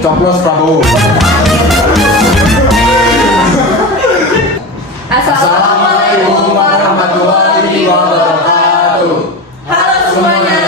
Coblos Prabowo. Assalamualaikum warahmatullahi wabarakatuh. Halo semuanya.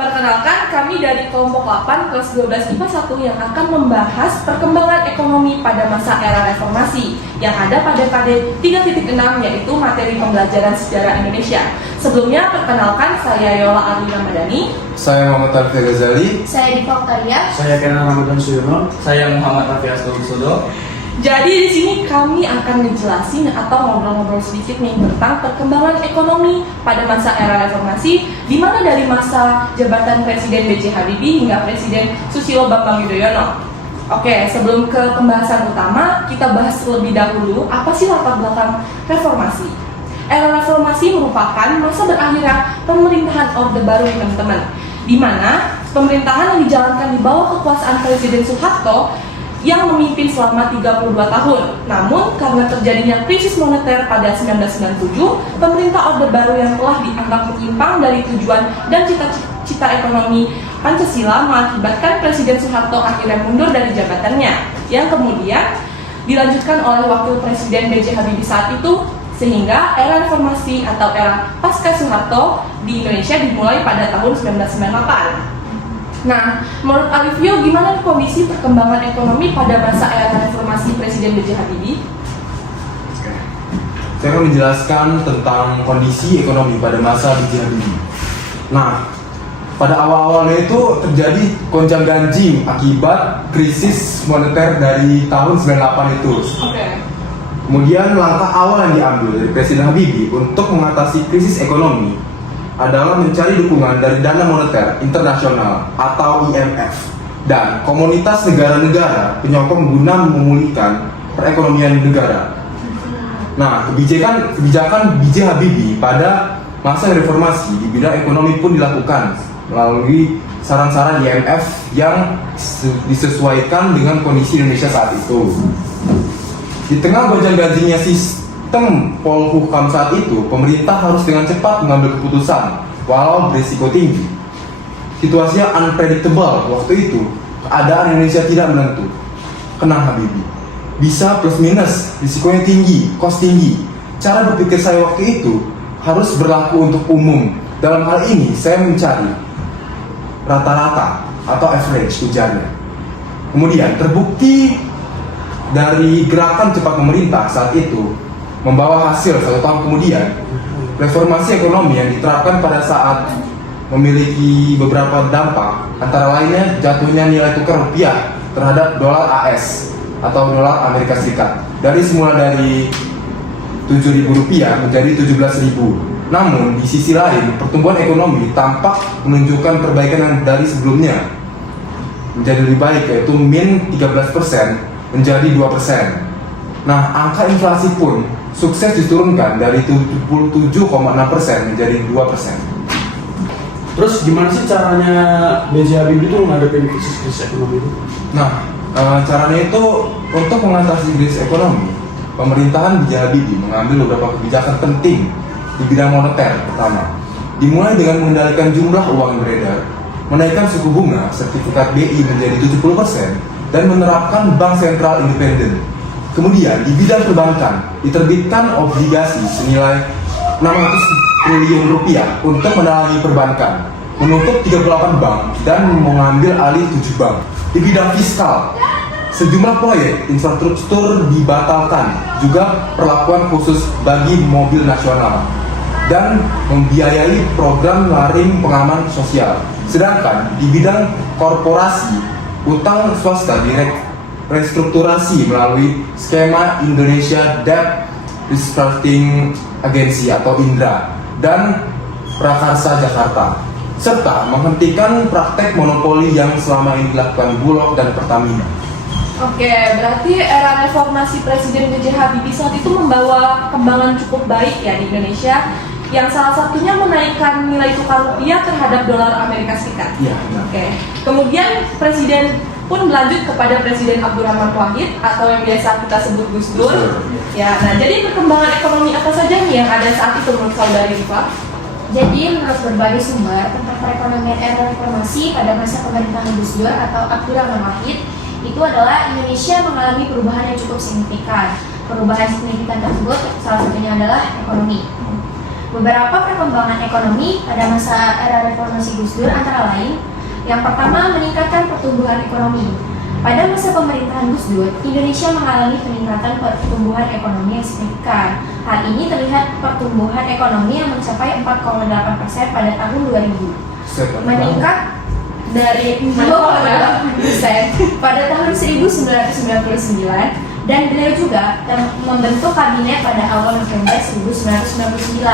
Perkenalkan, kami dari kelompok 8 kelas 12 IPA 1 yang akan membahas perkembangan ekonomi pada masa era reformasi yang ada pada KD 3.6, yaitu materi pembelajaran sejarah Indonesia. Sebelumnya, perkenalkan, saya Yola Arlina Madani. Saya Muhammad Arfi Ghazali. Saya Diva Oktaria. Saya Kenan Ramadan Suyono. Saya Muhammad Rafi Asdowisodo. Jadi di sini kami akan ngejelasin atau ngobrol-ngobrol sedikit nih tentang perkembangan ekonomi pada masa era reformasi, di mana dari masa jabatan Presiden B.J. Habibie hingga Presiden Susilo Bambang Yudhoyono. Oke, sebelum ke pembahasan utama, kita bahas terlebih dahulu apa sih latar belakang reformasi. Era reformasi merupakan masa berakhirnya pemerintahan Orde Baru, teman-teman, di mana pemerintahan yang dijalankan di bawah kekuasaan Presiden Soeharto yang memimpin selama 32 tahun. Namun, karena terjadinya krisis moneter pada 1997, pemerintah Orde Baru yang telah dianggap menyimpang dari tujuan dan cita-cita ekonomi Pancasila mengakibatkan Presiden Soeharto akhirnya mundur dari jabatannya, yang kemudian dilanjutkan oleh Wakil Presiden B.J. Habibie saat itu, sehingga era reformasi atau era pasca Soeharto di Indonesia dimulai pada tahun 1998. Nah, menurut Alivio, gimana nih kondisi perkembangan ekonomi pada masa era reformasi Presiden B.J. Habibie? Saya akan menjelaskan tentang kondisi ekonomi pada masa B.J. Habibie. Nah, pada awal-awalnya itu terjadi gonjang-ganjing akibat krisis moneter dari tahun 98 itu. Oke. Kemudian langkah awal yang diambil dari Presiden Habibie untuk mengatasi krisis ekonomi adalah mencari dukungan dari Dana Moneter Internasional atau IMF dan komunitas negara-negara penyokong guna memulihkan perekonomian negara. Nah, kebijakan B.J. Habibie pada masa reformasi di bidang ekonomi pun dilakukan melalui saran-saran IMF yang disesuaikan dengan kondisi Indonesia saat itu. Di tengah gonjang-ganjingnya sistem Polhukam saat itu, pemerintah harus dengan cepat mengambil keputusan walau berisiko tinggi. Situasinya unpredictable waktu itu, keadaan Indonesia tidak menentu. Kena Habibie, bisa plus minus, risikonya tinggi, kos tinggi. Cara berpikir saya waktu itu harus berlaku untuk umum. Dalam hal ini saya mencari rata-rata atau average ujarnya. Kemudian terbukti dari gerakan cepat pemerintah saat itu membawa hasil 1 tahun kemudian. Reformasi ekonomi yang diterapkan pada saat memiliki beberapa dampak, antara lainnya jatuhnya nilai tukar rupiah terhadap dolar AS atau dolar Amerika Serikat semula dari Rp7.000 menjadi Rp17.000. Namun di sisi lain, pertumbuhan ekonomi tampak menunjukkan perbaikan yang dari sebelumnya menjadi lebih baik, yaitu min 13% menjadi 2%. Nah, angka inflasi pun sukses diturunkan dari 77,6% menjadi 2%. Terus gimana sih caranya B.J. Habibie itu menghadapi krisis ekonomi itu? Nah, caranya itu untuk mengatasi krisis ekonomi, pemerintahan B.J. Habibie mengambil beberapa kebijakan penting di bidang moneter. Pertama, dimulai dengan mengendalikan jumlah uang yang beredar, menaikkan suku bunga sertifikat BI menjadi 70%, dan menerapkan bank sentral independen. Kemudian di bidang perbankan diterbitkan obligasi senilai 600 triliun rupiah untuk menalangi perbankan, menutup 38 bank dan mengambil alih 7 bank. Di bidang fiskal, sejumlah proyek infrastruktur dibatalkan, juga perlakuan khusus bagi mobil nasional, dan membiayai program laring pengaman sosial. Sedangkan di bidang korporasi, utang swasta restrukturasi melalui skema Indonesia Debt Restructuring Agency atau INDRA dan Prakarsa Jakarta, serta menghentikan praktek monopoli yang selama ini dilakukan Bulog dan Pertamina. Oke, berarti era reformasi Presiden B.J. Habibie saat itu membawa perkembangan cukup baik ya di Indonesia, yang salah satunya menaikkan nilai tukar rupiah terhadap dolar Amerika Serikat. Iya. Oke. Kemudian Presiden pun berlanjut kepada Presiden Abdurrahman Wahid atau yang biasa kita sebut Gus Dur. Ya, nah jadi perkembangan ekonomi apa saja nih yang ada saat itu menurut saudari Diva? Jadi menurut berbagai sumber tentang perekonomian era reformasi pada masa pemerintahan Gus Dur atau Abdurrahman Wahid, itu adalah Indonesia mengalami perubahan yang cukup signifikan. Perubahan signifikan tersebut salah satunya adalah ekonomi. Beberapa perkembangan ekonomi pada masa era reformasi Gus Dur antara lain, yang pertama meningkatkan pertumbuhan ekonomi. Pada masa pemerintahan Gus Dur, Indonesia mengalami peningkatan pertumbuhan ekonomi yang signifikan. Hal ini terlihat pertumbuhan ekonomi yang mencapai 4,8% pada tahun 2000, meningkat dari 2,8% pada tahun 1999, dan beliau juga membentuk kabinet pada awal November 1999.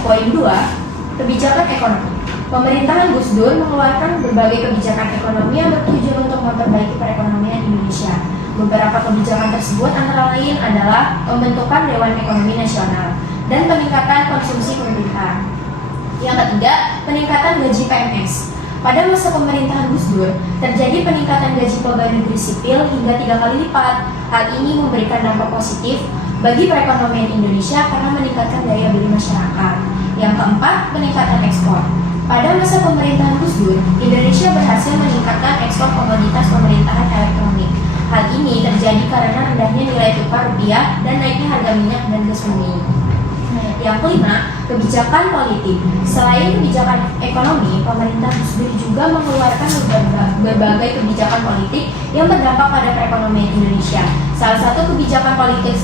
Poin 2, kebijakan ekonomi. Pemerintahan Gus Dur mengeluarkan berbagai kebijakan ekonomi yang bertujuan untuk memperbaiki perekonomian Indonesia. Beberapa kebijakan tersebut antara lain adalah pembentukan Dewan Ekonomi Nasional dan peningkatan konsumsi pemerintah. Yang ketiga, peningkatan gaji PNS. Pada masa pemerintahan Gus Dur, terjadi peningkatan gaji pegawai negeri sipil hingga 3 kali lipat. Hal ini memberikan dampak positif bagi perekonomian Indonesia karena meningkatkan daya beli masyarakat. Yang keempat, peningkatan ekspor. Pada masa pemerintahan Gus Dur, Indonesia berhasil meningkatkan ekspor komoditas pemerintahan elektronik. Hal ini terjadi karena rendahnya nilai tukar rupiah dan naiknya harga minyak dan gas bumi. Yang kelima, kebijakan politik. Selain kebijakan ekonomi, pemerintah Gus Dur juga mengeluarkan berbagai kebijakan politik yang berdampak pada perekonomian Indonesia. Salah satu kebijakan politik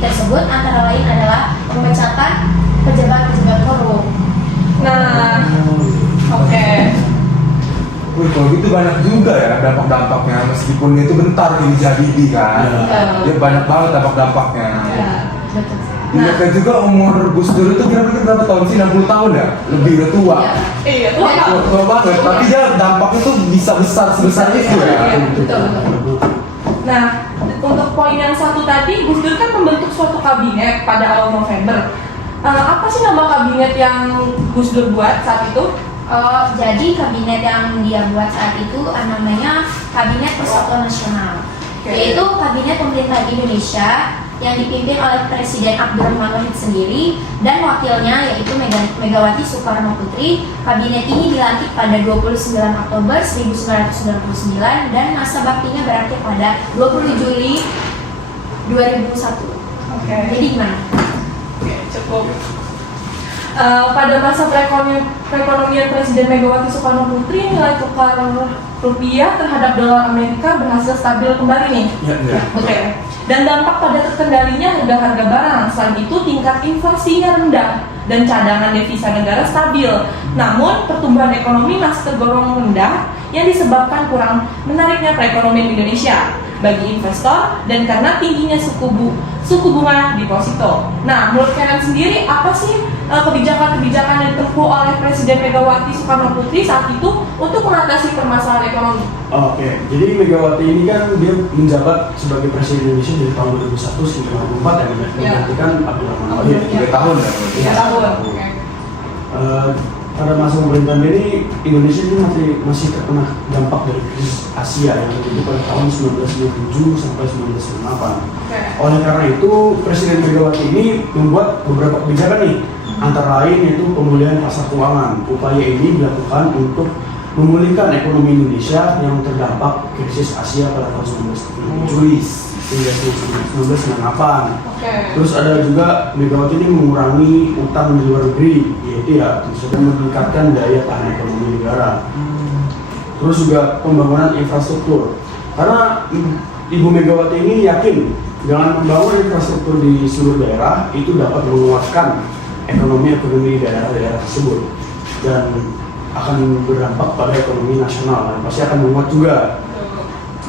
tersebut antara lain adalah pemecatan pejabat-pejabat korup. Nah, oke. Wih, kalau gitu banyak juga ya dampak-dampaknya, meskipun itu bentar di Habibie kan. Dia banyak banget dampak-dampaknya. Ya, betul. Ingatkan juga umur Gus Dur itu kira-kira berapa tahun sih? 60 tahun ya? Lebih udah tua. Iya, tua. Tua banget, tapi dia dampaknya tuh bisa besar sebesar itu ya. Iya, betul. Nah, untuk poin yang satu tadi, Gus Dur kan membentuk suatu kabinet pada awal November. Apa sih nama kabinet yang Gus Dur buat saat itu? Jadi kabinet yang dia buat saat itu namanya Kabinet Persatuan Nasional, yaitu kabinet pemerintahan Indonesia yang dipimpin oleh Presiden Abdurrahman Wahid sendiri dan wakilnya yaitu Megawati Soekarno Putri. Kabinet ini dilantik pada 29 Oktober 1999 dan masa baktinya berakhir pada 20 Juli 2001. Jadi gimana? Oke, cukup. Pada masa perekonomian Presiden Megawati Soekarno Putri, nilai tukar rupiah terhadap dolar Amerika berhasil stabil kembali nih. Ya. Oke. Dan dampak pada terkendalinya harga-harga barang. Selain itu, tingkat inflasinya rendah dan cadangan devisa negara stabil. Namun, pertumbuhan ekonomi masih tergolong rendah yang disebabkan kurang menariknya perekonomian Indonesia bagi investor dan karena tingginya suku bunga deposito. Nah, menurut kalian sendiri apa sih kebijakan-kebijakan yang ditempuh oleh Presiden Megawati Soekarno Putri saat itu untuk mengatasi permasalahan ekonomi? Oke, jadi Megawati ini kan dia menjabat sebagai Presiden Indonesia dari tahun 2001 hingga 2004 ya, menggantikan Abdurrahman Wahid. 3 tahun ya. 3 tahun. Oke. Pada masa pemerintahan ini Indonesia ini masih terkena dampak dari krisis Asia yang terjadi pada tahun 1997 sampai 1998. Oleh karena itu Presiden Megawati ini membuat beberapa kebijakan nih, antara lain yaitu pemulihan pasar keuangan. Upaya ini dilakukan untuk memulihkan ekonomi Indonesia yang terdampak krisis Asia pada tahun 1997 hingga 1998. Terus ada juga Megawati ini mengurangi utang di luar negeri, yaitu ya tentu saja meningkatkan daya tahan ekonomi negara. Terus juga pembangunan infrastruktur, karena Ibu Megawati ini yakin dengan membangun infrastruktur di seluruh daerah itu dapat menguatkan ekonomi di daerah-daerah tersebut dan akan berdampak pada ekonomi nasional dan pasti akan menguat juga.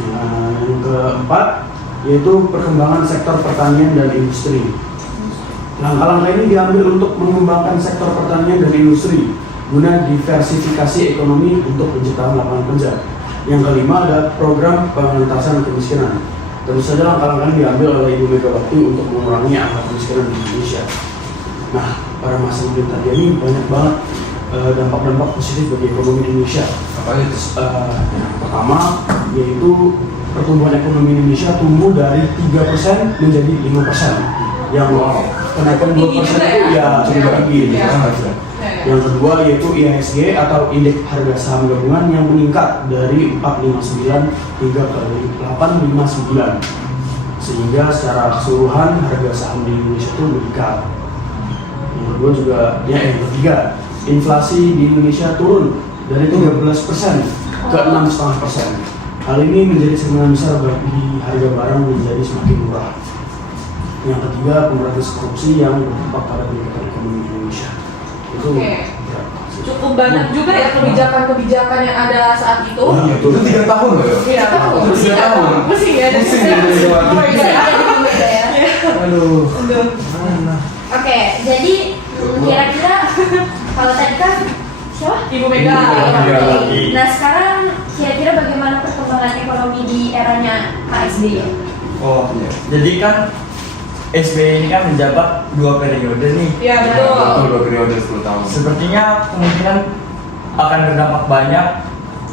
Nah, yang keempat yaitu perkembangan sektor pertanian dan industri. Langkah-langkah ini diambil untuk mengembangkan sektor pertanian dan industri guna diversifikasi ekonomi untuk penciptaan lapangan kerja. Yang kelima ada program pengentasan kemiskinan. Tentu saja langkah-langkah ini diambil oleh Ibu Megawati untuk mengurangi angka kemiskinan di Indonesia. Nah, pada masa pemerintahan dia ini banyak banget dampak-dampak positif bagi ekonomi Indonesia. Apa itu? Yang pertama yaitu pertumbuhan ekonomi Indonesia tumbuh dari 3% menjadi 5%. Yang kenaikan 2% itu ya cukup tinggi. Yang kedua yaitu IHSG atau Indeks Harga Saham Gabungan yang meningkat dari 459 hingga ke 859, sehingga secara keseluruhan harga saham di Indonesia itu meningkat. Yang kedua juga yang ketiga, inflasi di Indonesia turun dari 13% ke 6,5%. Hal ini menjadi cerminan besar bagi harga barang menjadi semakin murah. Yang ketiga, pemberantasan korupsi yang berdampak pada peningkatan ekonomi Indonesia. Itu Oke. Cukup banyak juga ya kebijakan-kebijakan yang ada saat itu. Oh, iya, Itu 3 tahun loh. Iya, Itu 3 tahun. Pusing ya. Pusing ya, dari Megawati. Oh, iya. Ya. Aduh. Aduh. Mana? Oke, jadi kira-kira kalau tadi kan siapa? Ibu Mega. Megawati. Nah sekarang kira-kira bagaimana perkembangan ekonomi di eranya Pak SBY? Oh, Iya. jadi kan SBY ini kan menjabat 2 periode nih. Iya, betul. Betul, 2 periode 10 tahun. Sepertinya kemungkinan akan berdampak banyak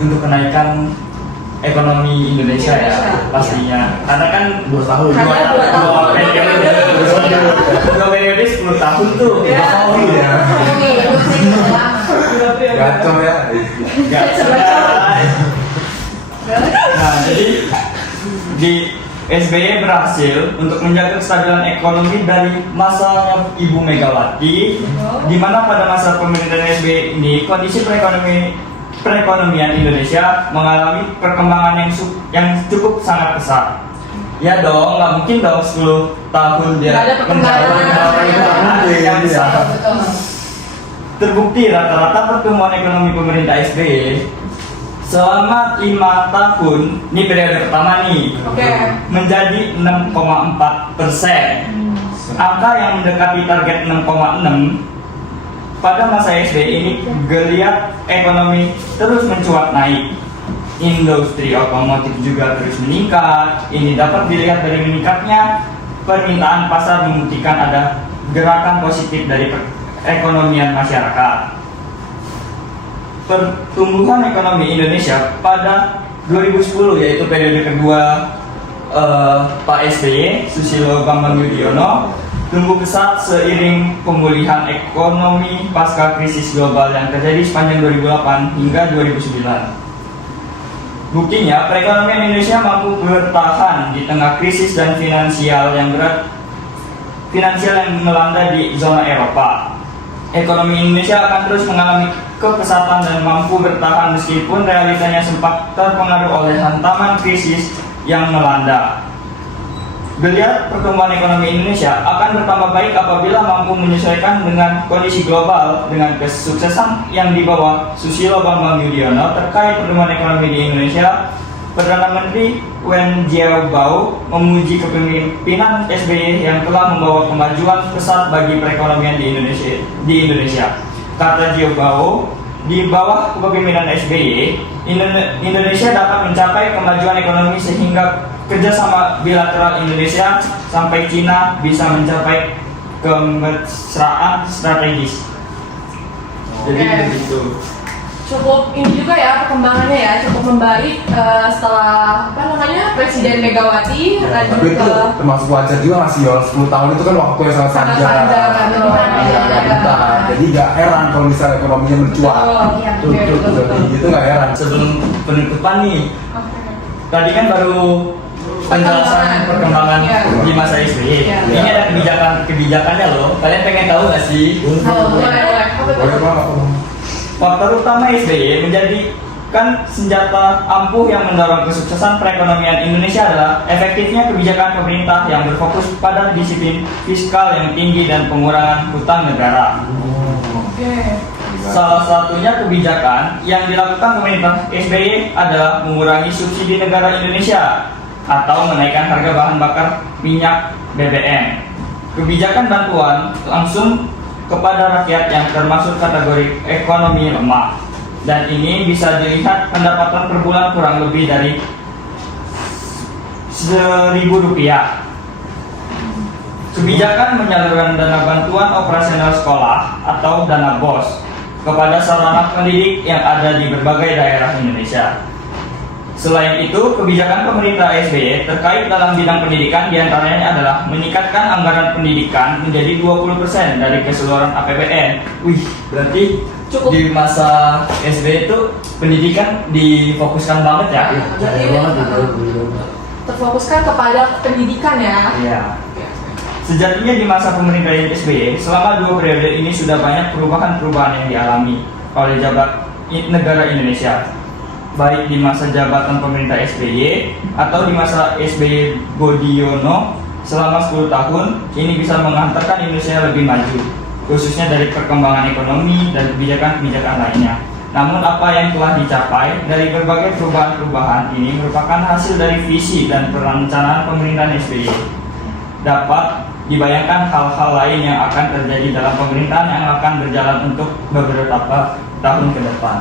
untuk kenaikan ekonomi Indonesia ya Indonesia. pastinya. Karena kan 2 tahun. Karena dua tahun. dua periode 10 tahun tuh. Iya. Oh iya. Oke, itu sudah lama. Gacor ya. Nggak selesai. Nah, jadi di SBY berhasil untuk menjaga kestabilan ekonomi dari masanya Ibu Megawati, di mana pada masa pemerintahan SBY ini kondisi perekonomian Indonesia mengalami perkembangan yang cukup sangat pesat. Ya dong, nggak mungkin dong 10 tahun dia Nggak ada perkembangan. yang besar. Betul. Terbukti rata-rata pertumbuhan ekonomi pemerintah SBY selama 5 tahun, ini periode pertama nih, Oke. menjadi 6,4%. Angka yang mendekati target 6,6 pada masa SBY ini geliat ekonomi terus mencuat naik. Industri otomotif juga terus meningkat. Ini dapat dilihat dari meningkatnya permintaan pasar, membuktikan ada gerakan positif dari perekonomian masyarakat. Pertumbuhan ekonomi Indonesia pada 2010, yaitu periode kedua Pak SBY, Susilo Bambang Yudhoyono, tumbuh pesat seiring pemulihan ekonomi pasca krisis global yang terjadi sepanjang 2008 hingga 2009. Buktinya, perekonomian Indonesia mampu bertahan di tengah krisis dan finansial yang melanda di zona Eropa. Ekonomi Indonesia akan terus mengalami kepesatan dan mampu bertahan meskipun realitanya sempat terpengaruh oleh hantaman krisis yang melanda. Geliat pertumbuhan ekonomi Indonesia akan bertambah baik apabila mampu menyesuaikan dengan kondisi global. Dengan kesuksesan yang dibawa Susilo Bambang Yudhoyono terkait pertumbuhan ekonomi di Indonesia, Perdana Menteri Wen Jiabao memuji kepemimpinan SBY yang telah membawa kemajuan pesat bagi perekonomian di Indonesia. Kata Jiabao, di bawah kepemimpinan SBY, Indonesia dapat mencapai kemajuan ekonomi sehingga kerjasama bilateral Indonesia sampai Cina bisa mencapai kemesraan strategis. Jadi Oke. begitu. Cukup ini juga ya perkembangannya ya, cukup membaik setelah Presiden Megawati lanjut Tapi itu ke termasuk wajar juga masih ya, 10 tahun itu kan waktu yang sangat sangat panjang. panjang kan. Iya, nggak bentar. Jadi nggak heran kalau misalnya ekonominya mencuat. Iya, Tuh, tuh, gitu nggak heran. Sebelum penutupan nih, tadi kan baru penjelasan perkembangan Iya. di masa SBY. Iya. Ini ada kebijakannya loh. Kalian pengen tahu nggak sih? Boleh. Boleh banget. Faktor utama SBY menjadikan senjata ampuh yang mendorong kesuksesan perekonomian Indonesia adalah efektifnya kebijakan pemerintah yang berfokus pada disiplin fiskal yang tinggi dan pengurangan hutang negara. Oke. Salah satunya kebijakan yang dilakukan pemerintah SBY adalah mengurangi subsidi negara Indonesia atau menaikkan harga bahan bakar minyak BBM. Kebijakan bantuan langsung kepada rakyat yang termasuk kategori ekonomi lemah, dan ini bisa dilihat pendapatan per bulan kurang lebih dari Rp1.000. Kebijakan menyalurkan dana bantuan operasional sekolah atau dana BOS kepada sarana pendidik yang ada di berbagai daerah Indonesia. Selain itu, kebijakan pemerintah SBY terkait dalam bidang pendidikan diantaranya adalah meningkatkan anggaran pendidikan menjadi 20% dari keseluruhan APBN. Wih, berarti Cukup. di masa SBY itu pendidikan difokuskan banget ya? Berarti terfokuskan kepada pendidikan ya. Iya. Sejatinya di masa pemerintahan SBY, selama 2 periode ini sudah banyak perubahan-perubahan yang dialami oleh negara Indonesia, baik di masa jabatan pemerintah SBY atau di masa SBY Budiono selama 10 tahun. Ini bisa menghantarkan Indonesia lebih maju, khususnya dari perkembangan ekonomi dan kebijakan-kebijakan lainnya. Namun apa yang telah dicapai dari berbagai perubahan-perubahan ini merupakan hasil dari visi dan perencanaan pemerintahan SBY. Dapat dibayangkan hal-hal lain yang akan terjadi dalam pemerintahan yang akan berjalan untuk beberapa tahun ke depan.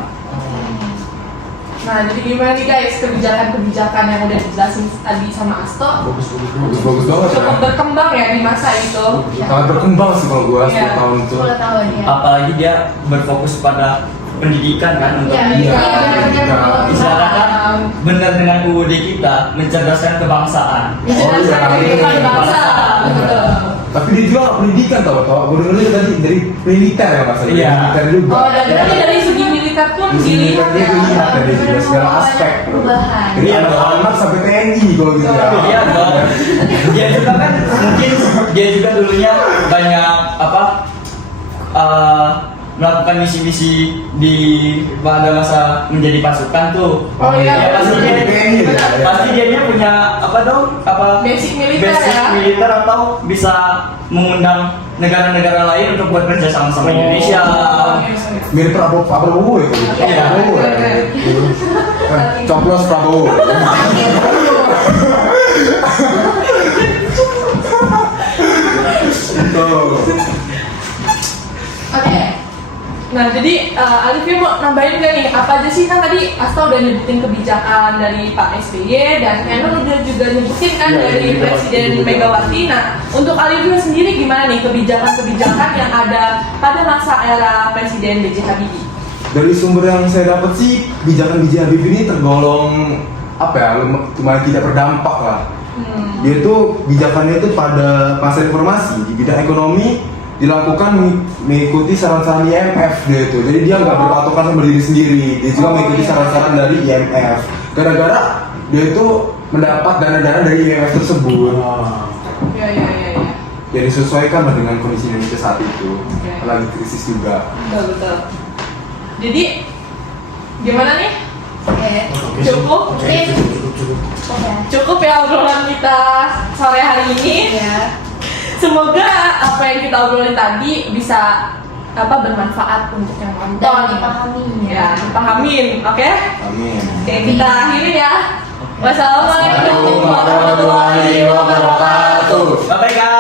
Nah, jadi gimana nih guys kebijakan-kebijakan yang udah dijelasin tadi sama Asto? Bagus banget ya. Cukup berkembang ya di masa itu. Sangat berkembang sih kalau gue 10 Iya. tahun itu. 10 tahun ya. Apalagi dia berfokus pada pendidikan kan untuk Iya, Iya, benar-benar. istilahnya benar dengan UUD kita mencerdaskan kebangsaan. Mencerdaskan Oh, iya. kehidupan bangsa. Betul. Tapi dia juga pendidikan tau. Gue dengernya tadi dari militer ya mas. Iya. Militer juga. Oh, dan berarti dari segi militer pun dilihat ya. Dilihat dari segala aspek. Perubahan. Jadi Iya, anak-anak sampai TNI kalau gitu ya. Iya dong. Dia juga kan mungkin dia juga dulunya banyak melakukan misi-misi di pada masa menjadi pasukan tuh. Oh, iya. Ya, pasti dia TNI ya. pasti dia punya Basic militer basic ya. militer atau bisa mengundang negara-negara lain untuk bekerja sama-sama Oh. Indonesia. Mirip Prabowo ya. Iya. Prabowo ya. Coblos Prabowo. Tuh. Oke. Nah, jadi Alifia mau nambahin gak nih, apa aja sih kan tadi Asta udah nyebutin kebijakan dari Pak SBY dan Kenan udah juga nyebutin kan Iya, dari iya, Presiden iya. Megawati. Nah, untuk Alifia sendiri gimana nih kebijakan-kebijakan yang ada pada masa era Presiden B.J. Habibie? Dari sumber yang saya dapat sih kebijakan B.J. Habibie ini tergolong apa ya, cuma tidak berdampak lah. Dia tuh kebijakannya itu pada masa reformasi di bidang ekonomi dilakukan mengikuti saran-saran IMF dia itu. Jadi dia nggak berpatokan sama diri sendiri, dia juga mengikuti iya. saran-saran dari IMF. Gara-gara dia itu mendapat dana-dana dari IMF tersebut. Ya, ya, ya, ya. Jadi disesuaikan lah dengan kondisi Indonesia saat itu. Oke. Lagi krisis juga. Betul, betul. Jadi gimana nih? Oke. Cukup? Oke. Oke. Cukup ya obrolan kita sore hari ini. Ya. Semoga apa yang kita obrolin tadi bisa bermanfaat untuk yang Dan nonton. dipahami Ya, dipahamin, oke? Amin. Oke, kita akhiri ya. Wassalamualaikum warahmatullahi wabarakatuh. Bye bye guys.